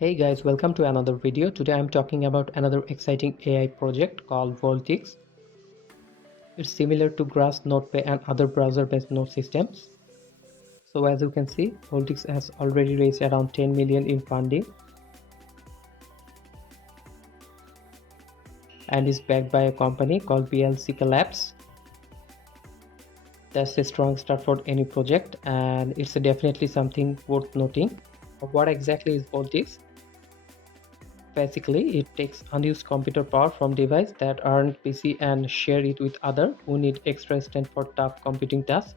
Hey guys, welcome to another video. Today I'm talking about another exciting AI project called Voltix. It's similar to Grass, NodePay and other browser-based node systems. So as you can see, Voltix has already raised around 10 million in funding and is backed by a company called BLCK Labs. That's a strong start for any project and it's definitely something worth noting. What exactly is Voltix? Basically, it takes unused computer power from devices that aren't PC and share it with others who need extra strength for tough computing tasks.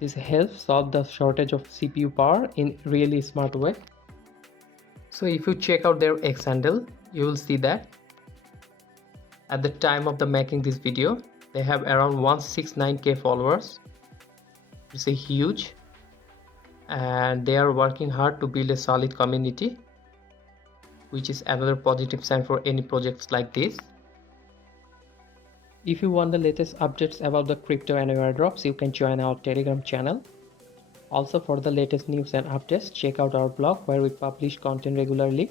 This helps solve the shortage of CPU power in really smart way. So if you check out their X handle, you will see that at the time of the making this video, they have around 169k followers. It's a huge, and they are working hard to build a solid community, which is another positive sign for any projects like this. If you want the latest updates about the crypto and airdrops, you can join our Telegram channel. Also, for the latest news and updates, check out our blog where we publish content regularly.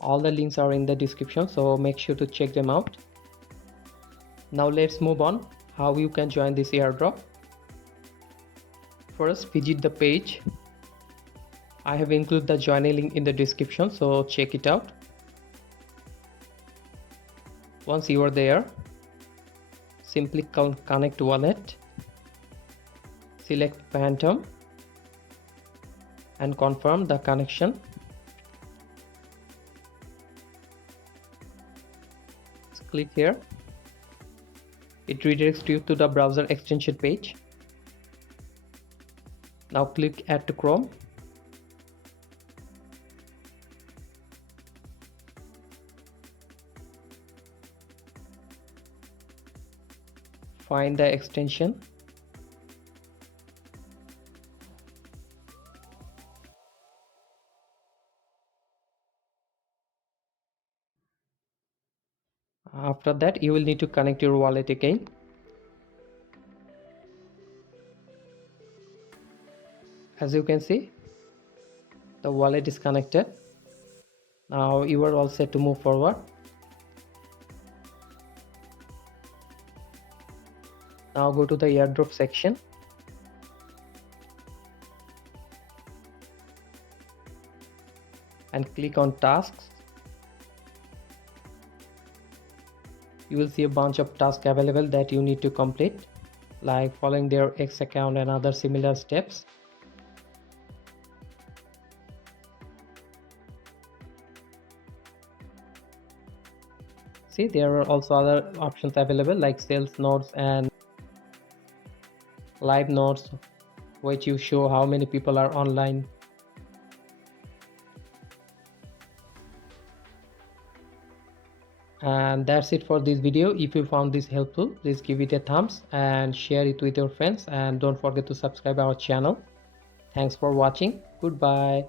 All the links are in the description, so make sure to check them out. Now let's move on how you can join this airdrop. First, visit the page. I have included the joining link in the description, so check it out. Once you are there, simply connect wallet, select Phantom and confirm the connection. Just click here. It redirects you to the browser extension page. Now click Add to Chrome. Find the extension. After that, you will need to connect your wallet again. As you can see, the wallet is connected. Now you are all set to move forward. Now go to the airdrop section. And click on tasks. You will see a bunch of tasks available that you need to complete, like following their X account and other similar steps. See, there are also other options available like sales nodes and live nodes, which you show how many people are online. And that's it for this video. If you found this helpful, please give it a thumbs and share it with your friends, and don't forget to subscribe our channel. Thanks for watching. Goodbye.